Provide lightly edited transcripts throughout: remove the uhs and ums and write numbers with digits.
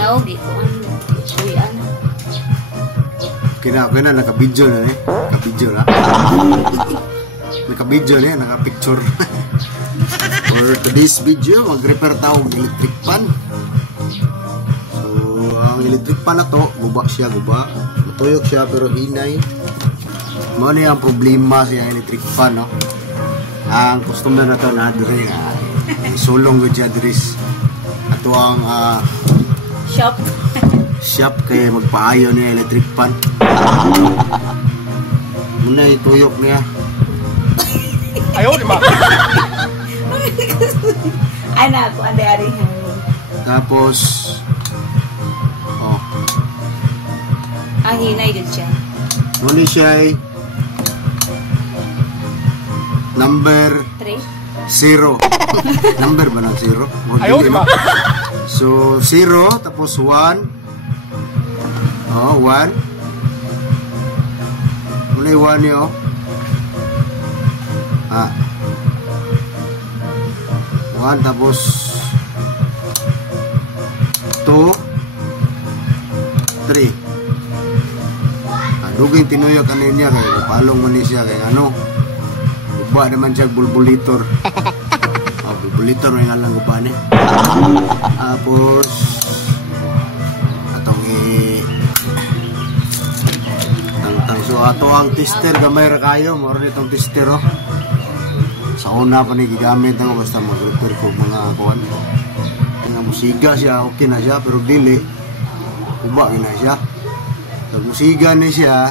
Naugi ko ano. Suyan. Kina naka-video na eh. Naka-video na. Naka-video na, naka-picture. For today's video, mag-repair tayo ng electric pan. So, ang electric pan na to, guba siya. Matuyok siya pero hinay. Ano yung problema sa electric pan, no? Ang customer na to na diri sulong ko dyan diris. Ato ang shop kaya magpaayo niya electric pan. Muna ituyok niya. Ayaw, di ba? Anak ko, ade-ari. Tapos, hinay din siya. muna siya ay number 0. Number ba ng 0? Ayaw, di ba? So, 0, tapos 1. 1. Muna yung 1 niyo. 1 tapos 2 3 dugay tinuyo kanin niya kay palong man siya kay ano uba naman siya bulbulitor. Bulbulitor may ngalang uba ni. Tapos atong tang so ato ang tester gamay ra kayo mo rin itong tester sa una pa ni gigamit ako basta mag-repair ko mga kuwan. Nga musiga siya, okay na siya pero dili uba na siya. Pag musiga na siya,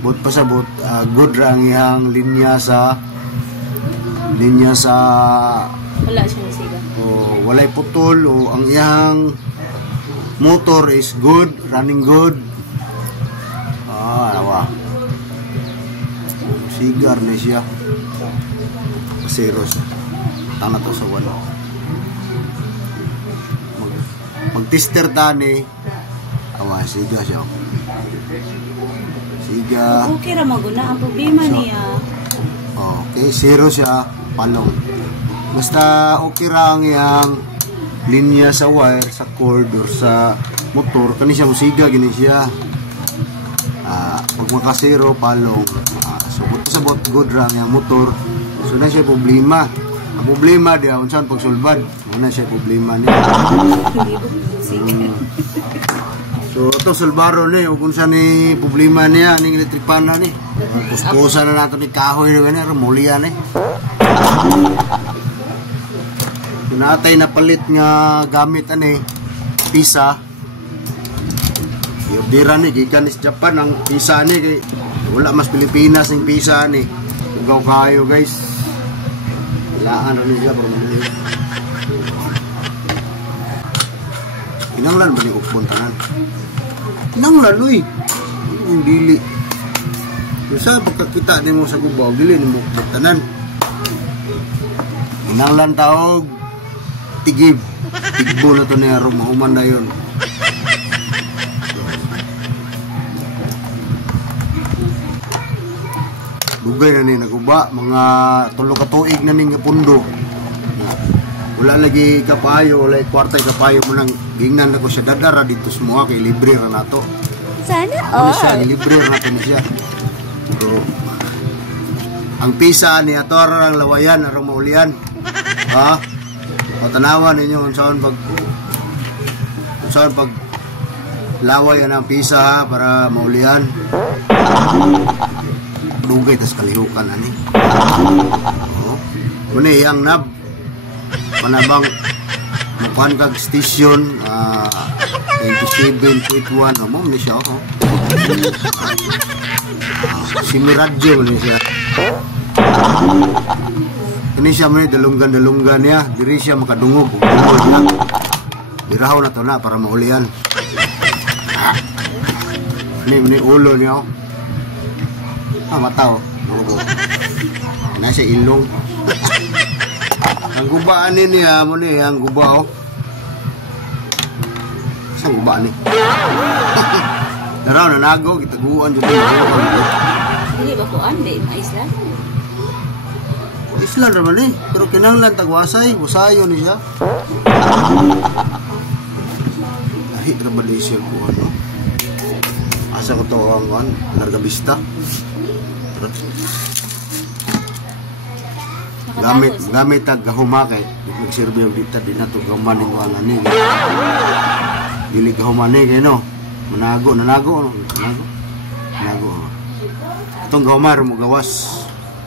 bot pasabot good ra ang iyang linya sa Wala siya musiga. Walay putol o ang iyang motor is good, running good. Nawa. Musiga na siya. Zero siya. Tama to sa 1. Mag-tester tani. Siga siya. Siga. Okay ra maguna ang problema niya. Okay, 0 siya. Palong. Basta okay ra ang iyang linya sa wire, sa cord or sa motor. Kani siya musiga gini siya. Pag maka-0 palong. So sabot good ra ang iyang motor. So na siya problema. Ang problema diya unsan pagsulbad. Una siya problema niya. So ito sulbaro ni ug unsa ni problema niya ning electric pan na ni. Puspusan na nato ni kahoy ni remulia ni. Natay na palit nga gamit ani pisa. Yodira ni gikan sa Japan ang pisa ni kay wala mas Pilipinas ning pisa ni. Ugaw kayo guys. Laan rin siya pero mamili. Inanglan ba ni ukbon tanan? Inanglan uy. Ang dili. Sa pagkakita ni mo sa gubaw, dili ni mo ukbon tanan. Inanglan taog tigib. Tigbo na to niya rumahuman na yun. Dugay na ni naguba, mga 3 ka tuig na ning pundo. Wala lagi kapayo, wala kwartay kapayo mo nang gingnan ako siya dadara dito semua kay libre ra nato. Sana Siya libre ra nato siya. So, ang pisa ni ato ang lawayan arang maulian. Tanawan ninyo unsaon pag laway ang pisa para maulian. Dugay tas kalihukan ani. Muna yang nab panabang mukan kag station 27.1 mo ni siya simiradyo ni siya. Ini siya may dalunggan niya diri siya makadungog na. Birahaw na to na para maulian. Ni ulo niya. Mataw. Nasa ilong. Ang gubaan niya mo ni ang gubaw. Sa gubaan ni. Daraw na nago gitaguan jud. Dili ba ko ande maislan? Islan ra man pero kinahanglan tagwasay, usayo ni siya. lahi ra ba di siya ko ano. Asa ko to ang Larga Vista. Tara. Gamit tag gahuma kay nagserbi og dita di na to gaman ning wala ni. Dili gahuma ni kay no. Manago. Itong gahuma mo gawas.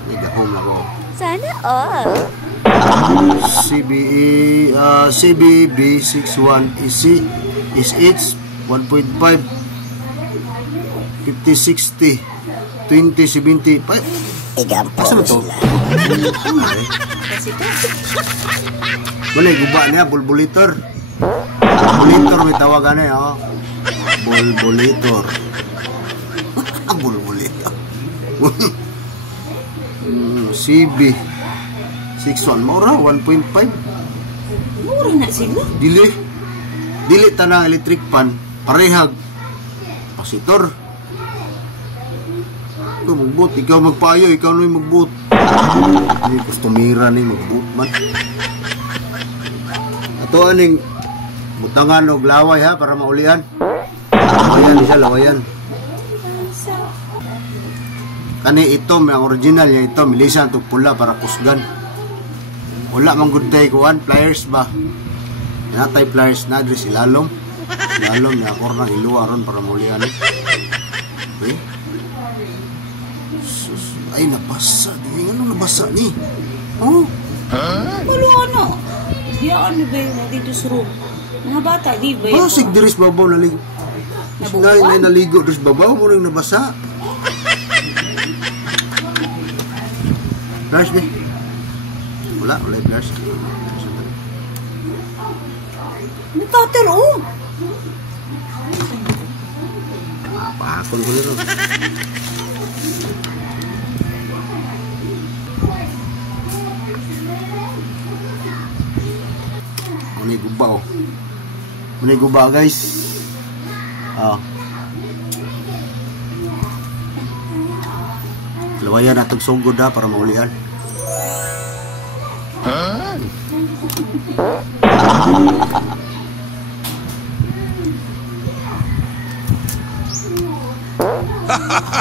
Ni gahom lang ko. Sana all. CBB61 is its 1.5 50-60 20-70 Igampong sila. Kasi to. Boleh guba niya, bulbulitor. Bulbulitor may tawagan niya, oh. Bulbulitor. Bulbulitor. CB 61 mura 1.5. Mura na sila. Dili tanang electric pan parehag kapasitor. Ikaw magbut, ikaw magpayo, ikaw na yung magbut. Hindi, kustumira na yung magbut man. Ito aning butangan o laway ha, para maulian. Lawayan siya, lawayan. Kani ito, may original niya ito, milisan itong pula para kusgan. Wala mang good day kuhan, pliers ba? Natay pliers na, adres ilalom. Ilalom, niya akor ng iluwa ron para maulian. Okay? Ay, nabasa. Ano nabasa ni? Oh? Malo ano? Diyan ba yun dito sa room? Mga bata, di ba yun? Sig diris babaw naligo. Nay naligo diris babaw mo ring nabasa. Flash ni. Wala flash. Natater, oh! Pakon ko nito. May guba oh. May guba guys. Lawayan natong sugod ha para maulian.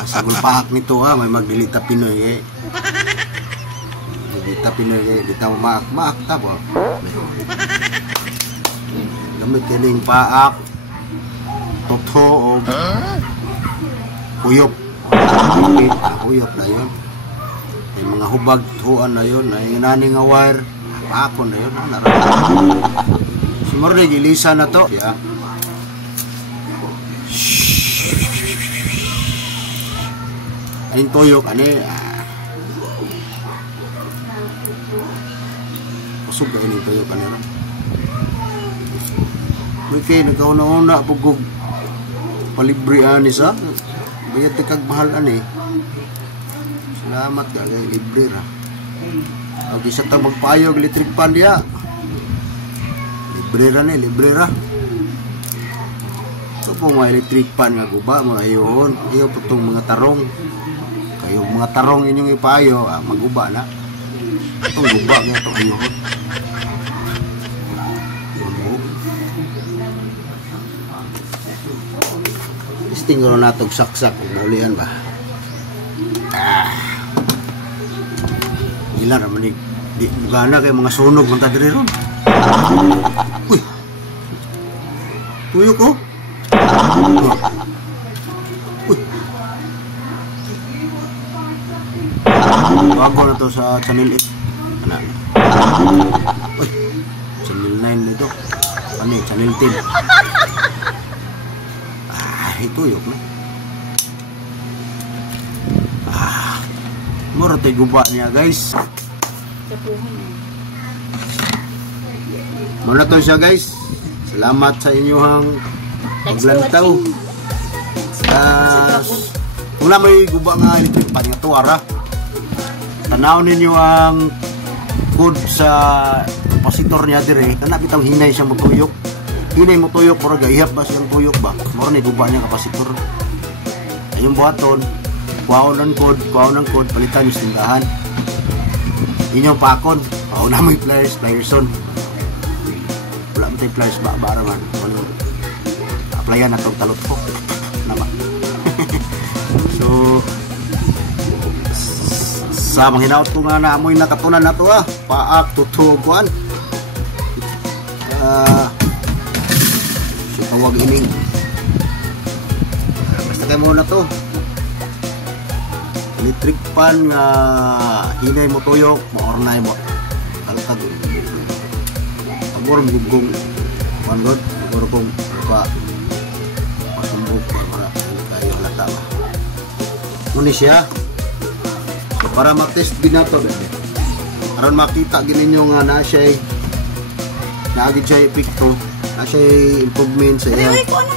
Sagol pahak nito ha, may magdilita Pinoy eh. Magdilita Pinoy eh, dita maak-maak tabo. Gamit kining paak, totoo o huyop. Huyop na yun. May mga hubag, tuan na yun. May nani nga wire, paakon na yun. Sumurni, gilisa na to. Yeah. Ayun tuyok, pasog ka ining tuyok, Okay, nagkauna-una pagkog palibrian isa. Bayad tikag mahal ani. Salamat ka kay libre ra. Okay, sa tag magpayog electric pan diya. Libre ra. So po mga electric pan nga guba mo ayon. Iyo po tong mga tarong. Kayo mga tarong inyong ipayo, maguba na. Itong guba nga ito ayon. Tingnan na itong saksak kung maulian ba. Ilan naman di gana kay mga sunog ng tadiri ron. Uy! Tuyok ko? Uy! Bago na to sa channel 8. Ano? Uy! Channel 9 nito. Ano yung channel 10? Tuyok na. Mura tayo guba niya guys. Muna to siya guys. Salamat sa inyong paglantaw. Kung na may guba nga electric pan nga tuwara, tanaw ninyo ang good sa kapasitor niya dire. Kana bitaw hinay siyang magtuyok. Hinay mo tuyok, pero gayap ba siyang tuyok ba? Moro na guba niya kapasitor. Ayong buhaton, kuhaon ng code, palitan yung tindahan. Inyong pakon, kuhaon na may pliers on. Wala mo tayo pliers ba? Bara man. applyan na itong talot ko. Nama. So, sa mga hinaot ko nga na amoy nakatunan na ito paak, tutuguan. Si tawag ining. Basta kayo muna to. Electric pan nga hinay mo tuyok, maornay mo. Kalkag. Siguro gugong manggod, siguro kong pasumbok para kayo halata ba. Muni siya. So, para mag-test din na ito. Karon makita gininyo nga na siya naagid siya epekto, na siya improvement sa iya. Ay, ko ano?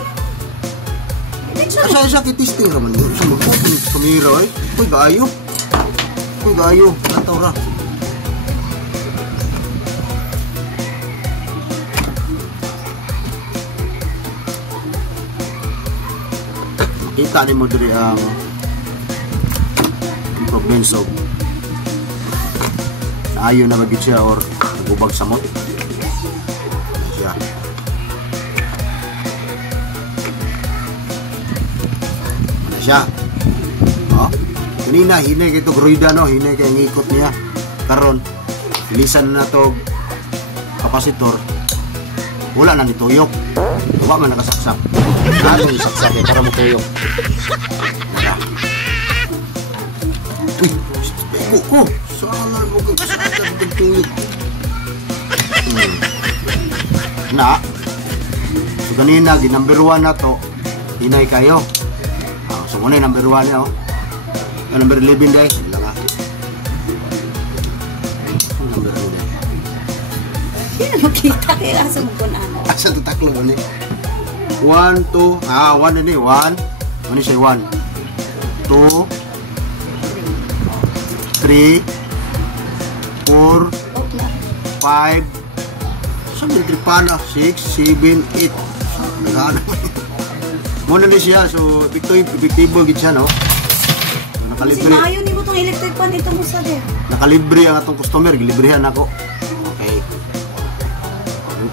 Asa siya kitesting raman yun. Sa magpupun sumira eh. Uy, gaayo. Uy, gaayo. Nataw ra. Kita ni mo diri ang improvements of naayo na magit siya or nagubag sa mot. Siya. Siya. Oh. Kanina hinay kay to gruida no, hinay kay ngikot niya. Karon ilisan na to kapasitor. Wala na nituyok. Wa man nakasaksak. Ano yung saksak eh, para mo tuyok. Nara. Uy, bego ko. Salar mo ka kasaksak ng tuyok. Na. So kanina, number 1 na to. Hinay kayo. So muna yung number 1 niya, oh. Yung number 11 guys. Wala nga. Number 11. Hindi na makita kaya asa mo kung ano. Asa ito taklo mo ni? 1, 2. 1 na ni. 1. Ano siya? 1. 2. 3. 4. 5. Sabi na tripana. 6, 7, 8. Nagana. Muna na siya, so epektibo gid siya no. So, nakalibre. Kasi maayo ni mo tong electric pan ito mo sa der. Nakalibre ang atong customer, gilibrehan ako. Okay.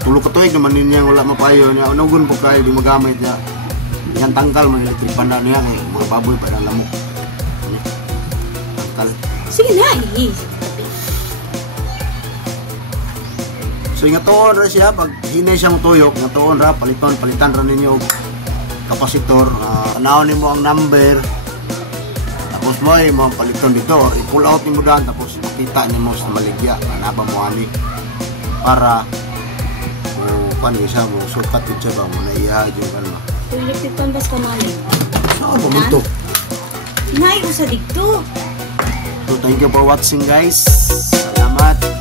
Tulo ka tuig naman niya wala mapayo niya. Unugon po kayo di magamit niya. Yan tangkal man electric pan na niya kay mga baboy pa na lamok. Tangkal. Sige na eh. So nga tuon ra siya pag hinay siya mo tuyok, nga tuon ra palitan ra ninyo kapasitor, anawin mo ang number, tapos mo ang paliton dito or i-pull out mo daan, tapos makita niyo mo sa maligya anaba mo ani para paano siya mo sukat yun siya ba mo na ihahid yung ano Electric pan bas kamali. saan ba ito? Hinay ko sa digto. So thank you for watching guys, salamat.